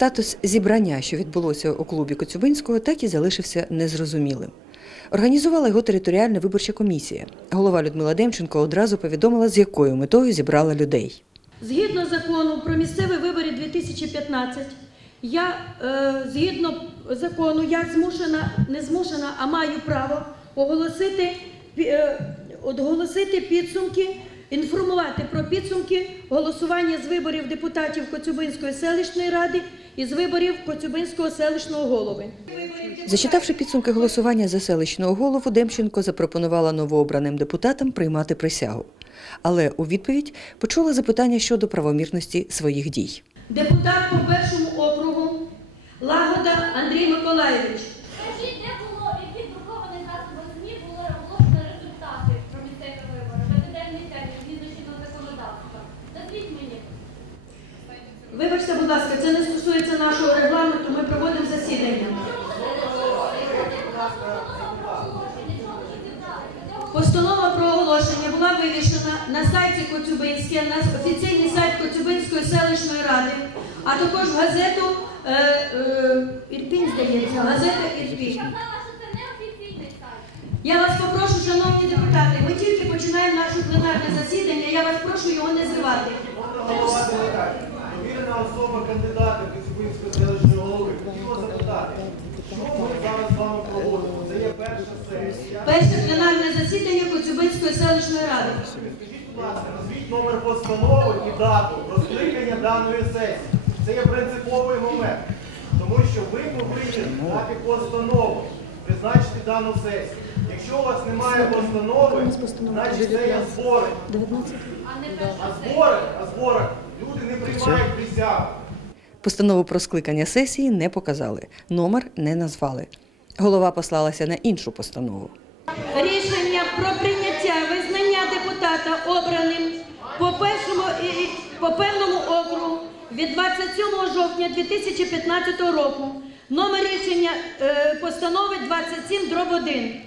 Статус зібрання, що відбулося у клубі Коцюбинського, так і залишився незрозумілим. Організувала його територіальна виборча комісія. Голова Людмила Демченко одразу повідомила, з якою метою зібрала людей. Згідно закону про місцеві вибори 2015, я е, згідно закону я змушена, не змушена, а маю право оголосити, е, оголосити підсумки, інформувати про підсумки голосування з виборів депутатів Коцюбинської селищної ради і з виборів Коцюбинського селищного голови. Зачитавши підсумки голосування за селищного голову, Демченко запропонувала новообраним депутатам приймати присягу. Але у відповідь почула запитання щодо правомірності своїх дій. Депутат по першому округу Лагода Андрій Миколаєвич. Скажіть, де було, в друкованих засобах ЗМІ було оголошено результати про місцеві вибори, президентний термін, згідно чинного законодавства? Назвіть мені. Вибачте, будь ласка, це не нашого регламенту, ми проводимо засідання. Постанова про оголошення була вивішена на сайті Коцюбинське, на офіційний сайт Коцюбинської селищної ради, а також газету е, е, Ірпінь, здається, газета Ірпінь. Я вас попрошу, шановні депутати, ми тільки починаємо наше пленарне засідання, я вас прошу його не зривати. Довірена особа кандидата Косюбинської селищної голови хотіла запитати, що ми зараз з вами проводимо? Це є перша сесія. Перше пленарне засідання Коцюбинської селищної ради. Скажіть, будь ласка, назвіть номер постанови і дату розкликання даної сесії. Це є принциповий момент. Тому що ви повинні дати постанову, призначити дану сесію. Якщо у вас немає постанови, значить це є збори. А не перша А збори, а збори люди не приймають присягу. Постанову про скликання сесії не показали, номер не назвали. Голова послалася на іншу постанову. Рішення про прийняття визнання депутата обраним по першому і по певному округу від 27 жовтня 2015 року. Номер рішення е, постанови 27 дроб 1.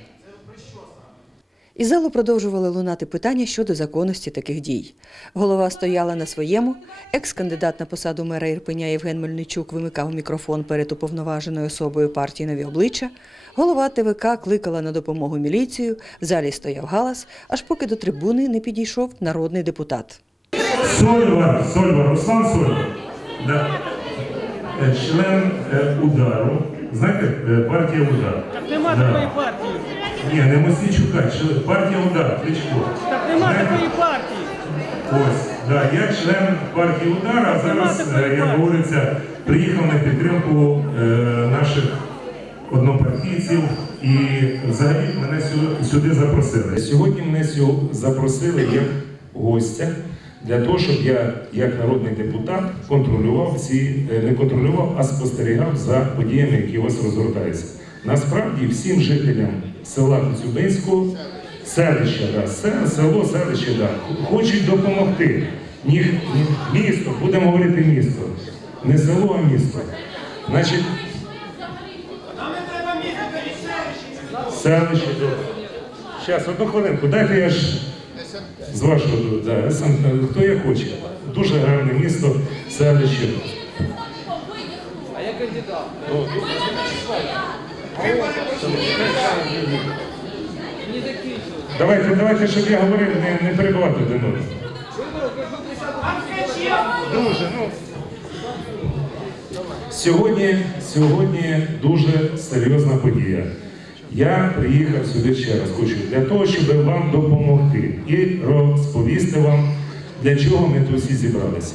Із залу продовжували лунати питання щодо законності таких дій. Голова стояла на своєму. Екс-кандидат на посаду мера Ірпеня Євген Мельничук вимикав мікрофон перед уповноваженою особою партії нові обличчя. Голова ТВК кликала на допомогу міліцію. В залі стояв галас, аж поки до трибуни не підійшов народний депутат. Сольвар, Сольвар, Руслан Сольвар. Да. Е, Член е, удару. Знаєте, е, партія удар. Так нема Да. такої партії. Ні, не Мосійчука, член- партія удар, Кличко. Так нема Знаєте, такої партії. Ось, да, я член партії удар, а зараз, е, як говориться, приїхав на підтримку е, наших однопартійців і взагалі мене сю- сюди запросили. Сьогодні мене сю- запросили як гостя для того, щоб я, як народний депутат, контролював ці, е, не контролював, а спостерігав за подіями, які у вас розгортаються. Насправді всім жителям села Коцюбинського, селища, да, село, селище, да, хочуть допомогти. Ні, ні, місто, будемо говорити місто. Не село, а місто. Значить, селище, добре. Зараз, одну хвилинку, дайте я ж з вашого да, сам, хто я хоче. Дуже гарне місто, селище. Давайте, давайте, щоб я говорив, не, не перебивати один одного. Дуже, ну. Сьогодні, сьогодні дуже серйозна подія. Я приїхав сюди ще раз, хочу для того, щоб вам допомогти і розповісти вам, для чого ми тут всі зібралися.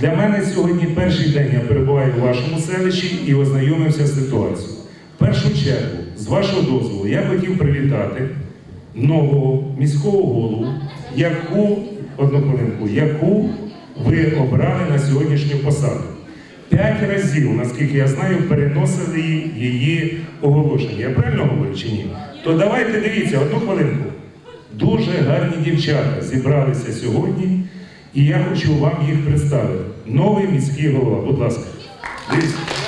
Для мене сьогодні перший день я перебуваю у вашому селищі і ознайомився з ситуацією. Першу чергу, з вашого дозволу, я хотів привітати нового міського голову, яку одну хвилинку, яку ви обрали на сьогоднішню посаду. П'ять разів, наскільки я знаю, переносили її оголошення. Я правильно говорю чи ні? То давайте дивіться, одну хвилинку. Дуже гарні дівчата зібралися сьогодні, і я хочу вам їх представити. Новий міський голова, будь ласка. Дивіться.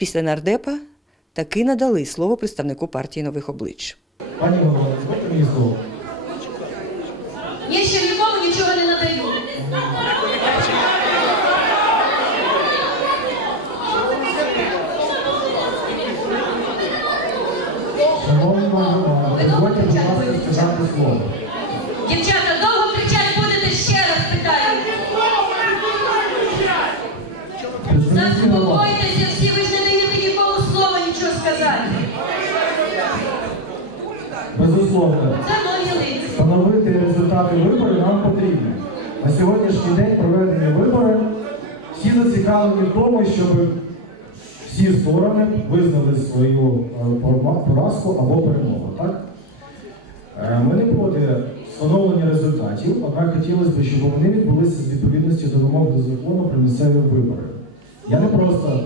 Після нардепа таки надали слово представнику партії нових облич. Пані голова, дозвольте мені слово. Я ще нікому нічого не надаю. Шановні голова, дозвольте, будь ласка, сказати слово. Результати виборів нам потрібно. На сьогоднішній день проведені вибори. Всі зацікавлені в тому, щоб всі сторони визнали свою е, поразку або перемогу. Так? Е, Ми не проти встановлення результатів, однак хотілося б, щоб вони відбулися з відповідності до вимог до закону про місцеві вибори. Я не просто.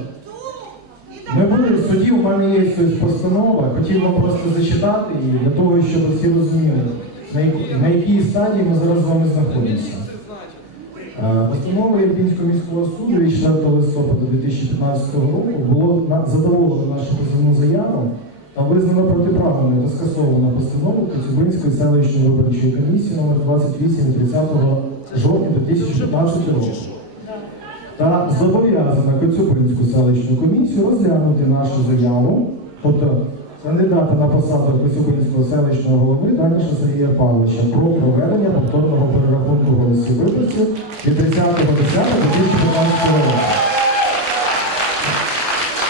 Ми були в суді, у мене є постанова, хотів вам просто зачитати її для того, щоб всі розуміли, на якій, стадії ми зараз з вами знаходимося. Е, Постановою Ірпінського міського суду від 4 листопада 2015 року було задоволено нашу позовну заяву та визнано протиправною та скасовано постанову Коцюбинської селищної виборчої комісії номер 28 30 жовтня 2015 року. Та зобов'язана Коцюбинську селищну комісію розглянути нашу заяву, тобто кандидата на посаду Коцюбинського селищного голови Даніша Сергія Павловича про проведення повторного перерахунку голосів виборців від 30.10.2015 року.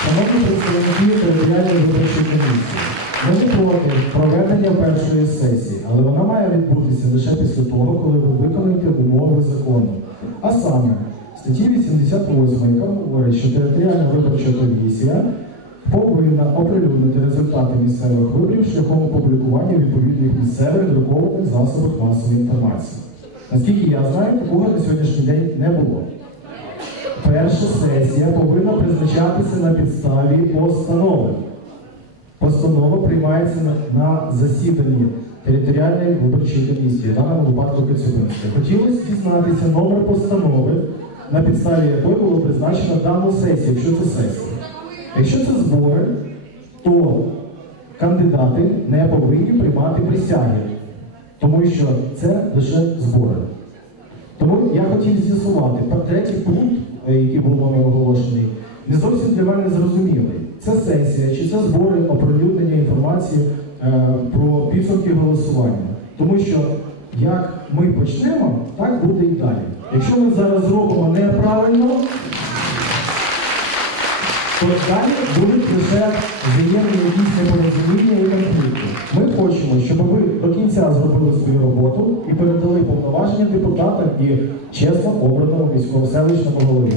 Шановні представники територіальної виборчої комісії, ми не проти проведення першої сесії, але вона має відбутися лише після того, коли ви виконуєте умови закону. А саме статті 88, яка говорить, що територіальна виборча комісія повинна оприлюднити результати місцевих виборів шляхом опублікування відповідних місцевих друкованих засобах масової інформації. Наскільки я знаю, такого на сьогоднішній день не було. Перша сесія повинна призначатися на підставі постанови. Постанова приймається на, на засіданні територіальної виборчої комісії, в даному випадку Коцюбинської. Хотілося дізнатися номер постанови, на підставі якої було призначено дану сесію, якщо це сесія. Якщо це збори, то кандидати не повинні приймати присяги, тому що це лише збори. Тому я хотів з'ясувати, третій пункт, е, який був вами оголошений, не зовсім для мене зрозумілий. Це сесія чи це збори оприлюднення інформації е, про підсумки голосування. Тому що як ми почнемо, так буде і далі. Якщо ми зараз зробимо то далі будуть лише взаємні якісь непорозуміння і конфлікти. Ми хочемо, щоб ви до кінця зробили свою роботу і передали повноваження депутатам і чесно обраному міському селищному голові.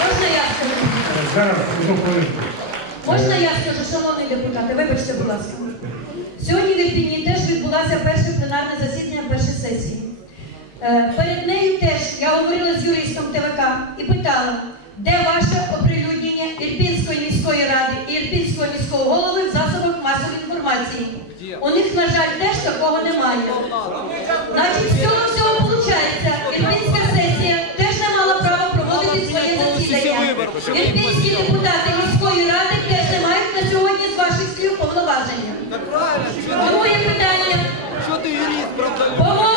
Можна я скажу? Зараз одну хвилинку. Можна я скажу, шановні депутати, вибачте, будь ласка. Сьогодні в Ірпіні теж відбулося перше пленарне засідання першої сесії. Е, Перед нею теж я говорила з юристом ТВК питала, де ваше оприлюднення Ірпінської міської ради і Ірпінського міського голови в засобах масової інформації. У них, на жаль, теж такого немає. Значить, з цього всього виходить, Ірпінська сесія теж не мала права проводити своє засідання. Ірпінські депутати міської ради теж не мають на сьогодні з ваших слів повноваження. Друге питання. Помовчте, будь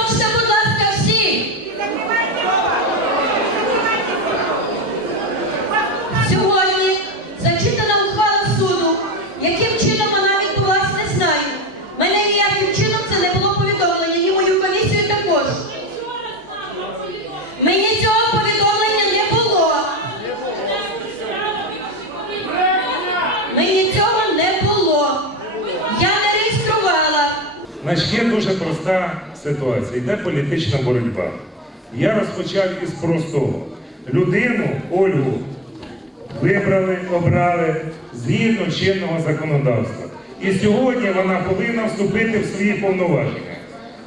є дуже проста ситуація. Йде політична боротьба. Я розпочав із простого. Людину, Ольгу, вибрали, обрали згідно чинного законодавства. І сьогодні вона повинна вступити в свої повноваження.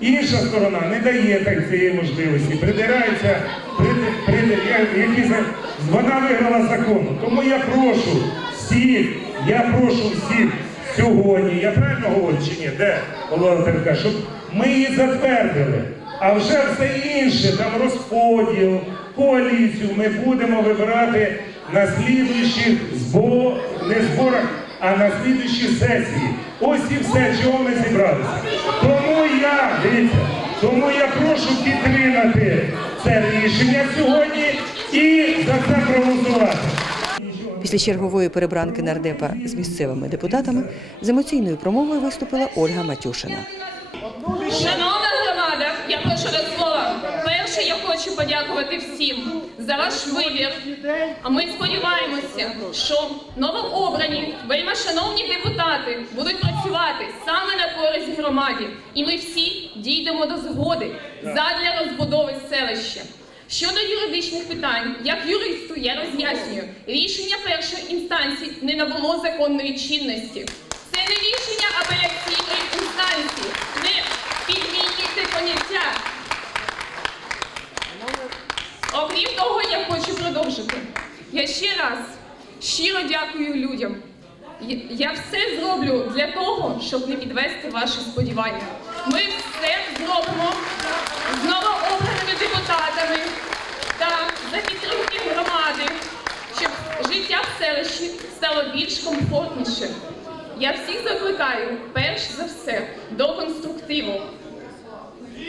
Інша сторона не дає так цієї можливості, придирається, приди, приди, я- які за- вона виграла закону. Тому я прошу всіх, я прошу всіх сьогодні, я правильно говорю чи ні, де голова ТРК, щоб ми її затвердили. А вже все інше, там розподіл, коаліцію, ми будемо вибирати на слідуючих збо... не зборах, а на слідуючій сесії. Ось і все, чого ми зібралися. Тому я, дивіться, тому я прошу підтримати це рішення сьогодні і за це проголосувати. Після чергової перебранки нардепа з місцевими депутатами з емоційною промовою виступила Ольга Матюшина. Шановна громада, я прошу до слова. Перше, я хочу подякувати всім за ваш вибір. А ми сподіваємося, що новообрані, вельми шановні депутати будуть працювати саме на користь громаді. І ми всі дійдемо до згоди задля розбудови селища. Щодо юридичних питань, як юристу я роз'яснюю, рішення першої інстанції не набуло законної чинності. Це не рішення апеляційної інстанції. Не підмінюйте поняття. Окрім того, я хочу продовжити. Я ще раз щиро дякую людям. Я- все зроблю для того, щоб не підвести ваші сподівання. Ми все зробимо з новообраними депутатами та за підтримки громади, щоб життя в стало більш комфортнішим. Я всіх закликаю, перш за все, до конструктиву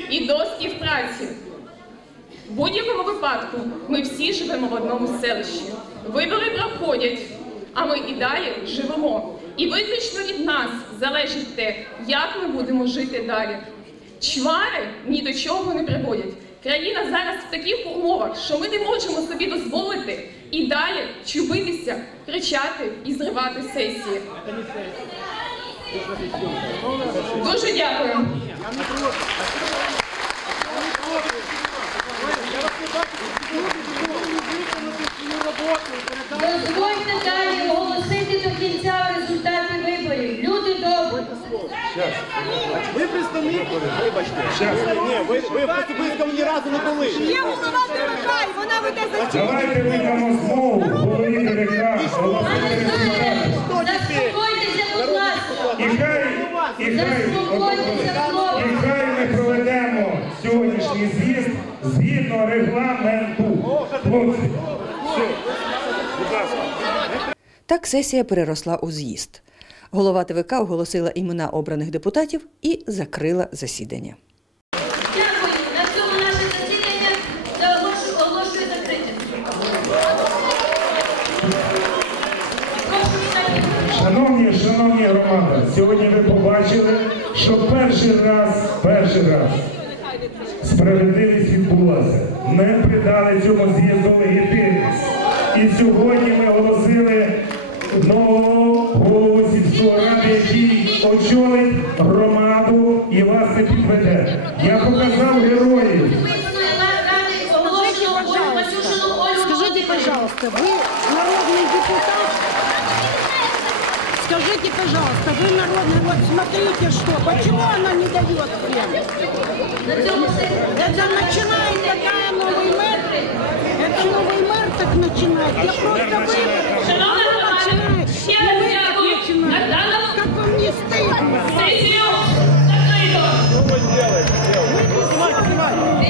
і до співпраці. В будь-якому випадку ми всі живемо в одному селищі. Вибори проходять, а ми і далі живемо. І виключно від нас залежить те, як ми будемо жити далі. Чвари ні до чого не приводять. Країна зараз в таких умовах, що ми не можемо собі дозволити далі чубитися, кричати і зривати сесії. Дуже дякую. Дозвольте далі оголосити до кінця добрі. Ви представник? Вибачте. Ні, ви, ви в Костюбинському ні разу не були. Є голова ДВК, і вона веде за Давайте видамо змову голові. Заспокойтеся, будь ласка. І хай, і хай, Заспокойтеся, хлопці. і хай ми проведемо сьогоднішній з'їзд згідно регламенту. Хлопці, Так сесія переросла у з'їзд. Голова ТВК оголосила імена обраних депутатів і закрила засідання. Шановні, шановні громади, сьогодні ви побачили, що перший раз, перший раз справедливість відбулася. Ми придали цьому з'їзду легітимність. І сьогодні ми оголосили нового голову сільської ради, який очолить громаду і вас не підведе. Я показав героїв. Скажите, пожалуйста, вы народный депутат? Скажите, пожалуйста, вы народный, вот смотрите что, почему она не дает всем? Это начинает такая новый мэр, это новый мэр так начинает, я просто вы, стыдно?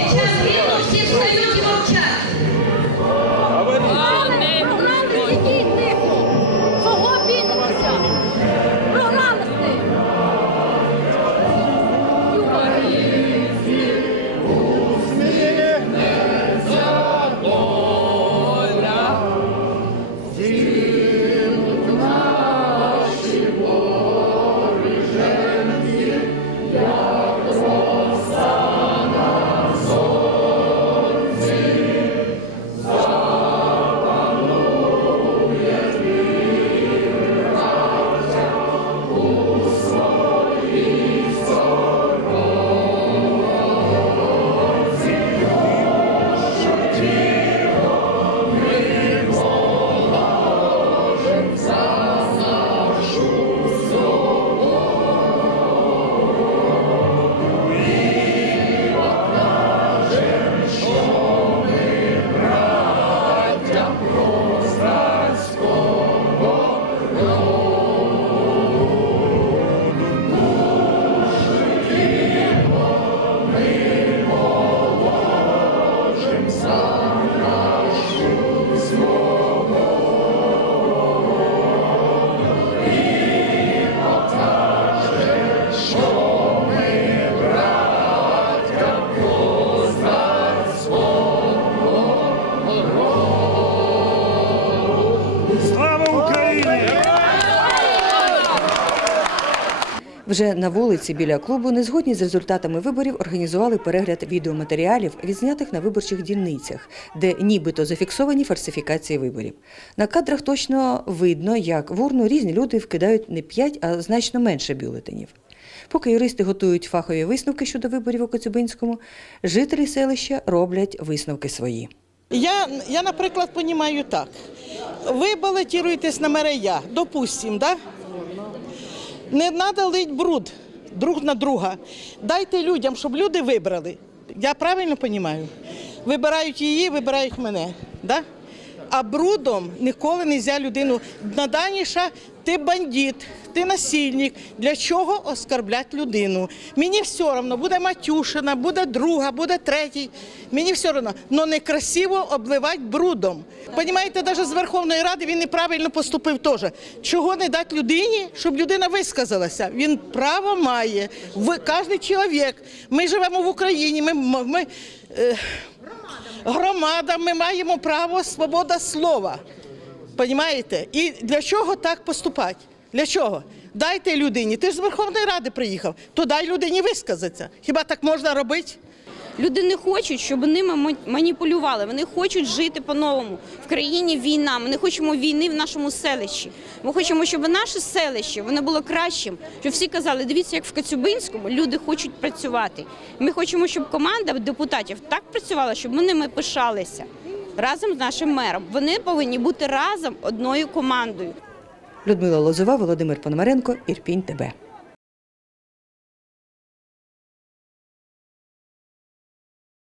сесію все Під Вже на вулиці біля клубу, незгодні з результатами виборів, організували перегляд відеоматеріалів, відзнятих на виборчих дільницях, де нібито зафіксовані фальсифікації виборів. На кадрах точно видно, як в урну різні люди вкидають не 5, а значно менше бюлетенів. Поки юристи готують фахові висновки щодо виборів у Коцюбинському, жителі селища роблять висновки свої. Я, я наприклад, розумію так. Ви балотуєтесь на мерея, допустим, да? Не треба лить бруд друг на друга. Дайте людям, щоб люди вибрали. Я правильно розумію? Вибирають її, вибирають мене. Да? А брудом ніколи не можна людину. Наданіша ти бандит, ти насильник. Для чого оскорблять людину? Мені все одно, буде Матюшина, буде друга, буде третій. Мені все одно. але некрасиво обливати брудом. Понімаєте, навіть з Верховної Ради він неправильно поступив теж. Чого не дати людині, щоб людина висказалася? Він право має. Ви, кожен чоловік. Ми живемо в Україні. Ми, ми, е, громада, ми маємо право свобода слова. Понімаєте? І для чого так поступати? Для чого? Дайте людині. Ти ж з Верховної Ради приїхав, то дай людині висказатися. Хіба так можна робити? Люди не хочуть, щоб ними ма- маніпулювали. Вони хочуть жити по-новому. В країні війна. Ми не хочемо війни в нашому селищі. Ми хочемо, щоб наше селище воно було кращим. Щоб всі казали, дивіться, як в Коцюбинському люди хочуть працювати. Ми хочемо, щоб команда депутатів так працювала, щоб ми ними пишалися разом з нашим мером. Вони повинні бути разом одною командою. Людмила Лозова, Володимир Пономаренко, Ірпінь ТБ.